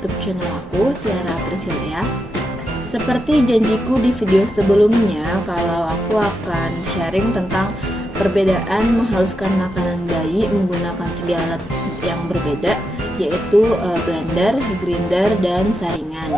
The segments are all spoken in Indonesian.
YouTube channel aku, Tiara Priscilia. Seperti janjiku di video sebelumnya, kalau aku akan sharing tentang perbedaan menghaluskan makanan bayi menggunakan 3 alat yang berbeda, yaitu blender, grinder, dan saringan.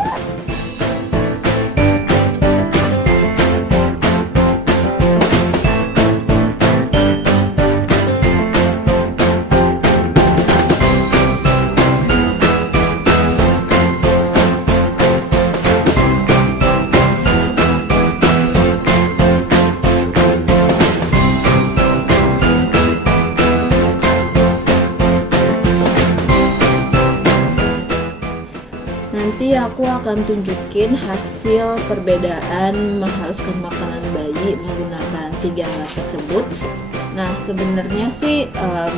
Nanti aku akan tunjukin hasil perbedaan menghaluskan makanan bayi menggunakan 3 alat tersebut. Nah, sebenarnya sih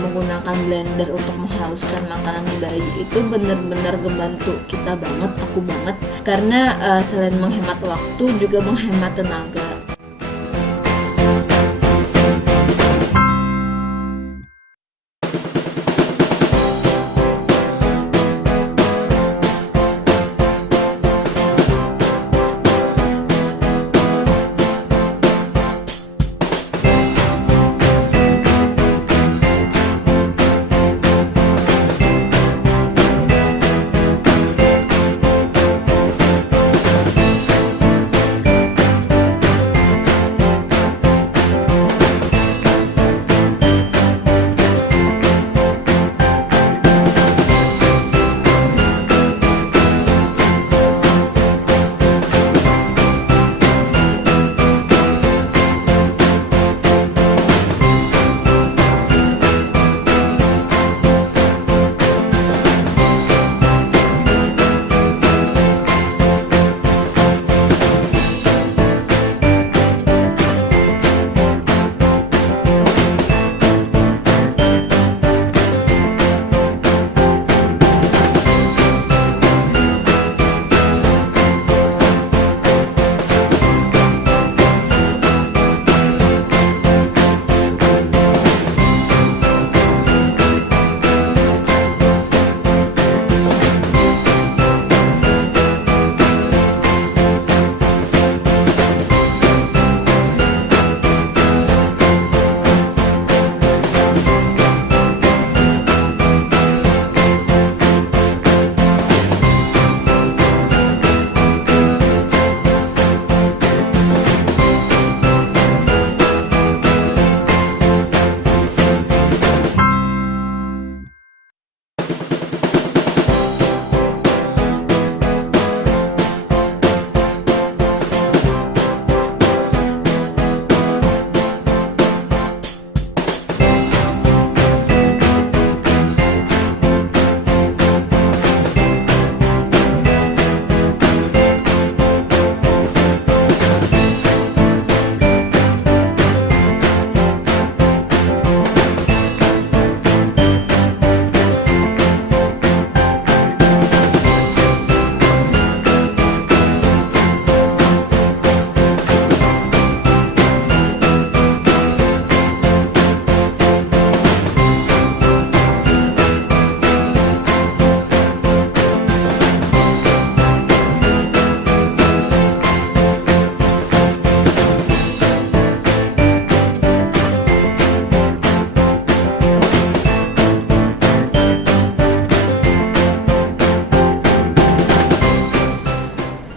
menggunakan blender untuk menghaluskan makanan bayi itu benar-benar membantu kita banget, aku banget, karena selain menghemat waktu juga menghemat tenaga.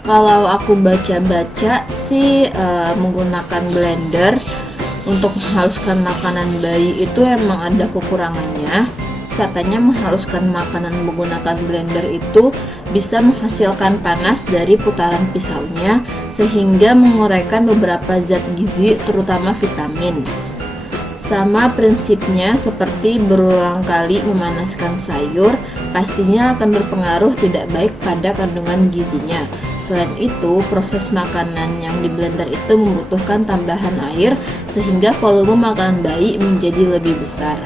Kalau aku baca-baca sih menggunakan blender untuk menghaluskan makanan bayi itu emang ada kekurangannya. Katanya menghaluskan makanan menggunakan blender itu bisa menghasilkan panas dari putaran pisaunya sehingga menguraikan beberapa zat gizi terutama vitamin. Sama prinsipnya seperti berulang kali memanaskan sayur, pastinya akan berpengaruh tidak baik pada kandungan gizinya. Selain itu, proses makanan yang di blender itu membutuhkan tambahan air sehingga volume makanan bayi menjadi lebih besar.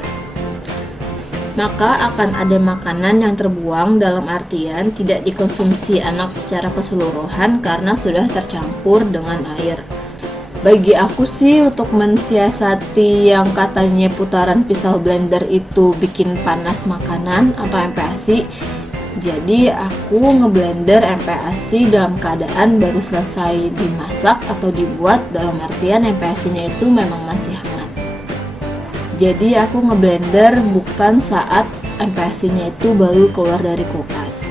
Maka akan ada makanan yang terbuang dalam artian tidak dikonsumsi anak secara keseluruhan karena sudah tercampur dengan air. Bagi aku sih untuk mensiasati yang katanya putaran pisau blender itu bikin panas makanan atau MPASI, Jadi aku ngeblender MPASI dalam keadaan baru selesai dimasak atau dibuat, dalam artian MPASI-nya itu memang masih hangat. Jadi aku ngeblender bukan saat MPASI-nya itu baru keluar dari kulkas.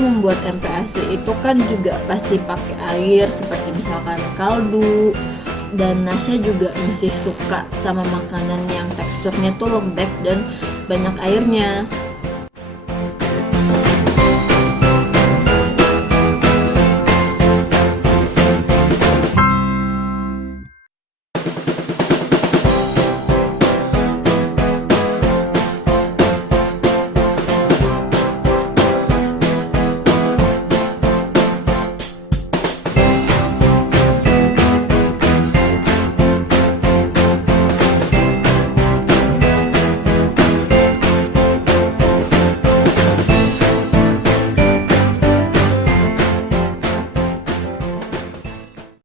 Membuat MPASI itu kan juga pasti pakai air, seperti misalkan kaldu, dan Nasya juga masih suka sama makanan yang teksturnya tuh lembek dan banyak airnya.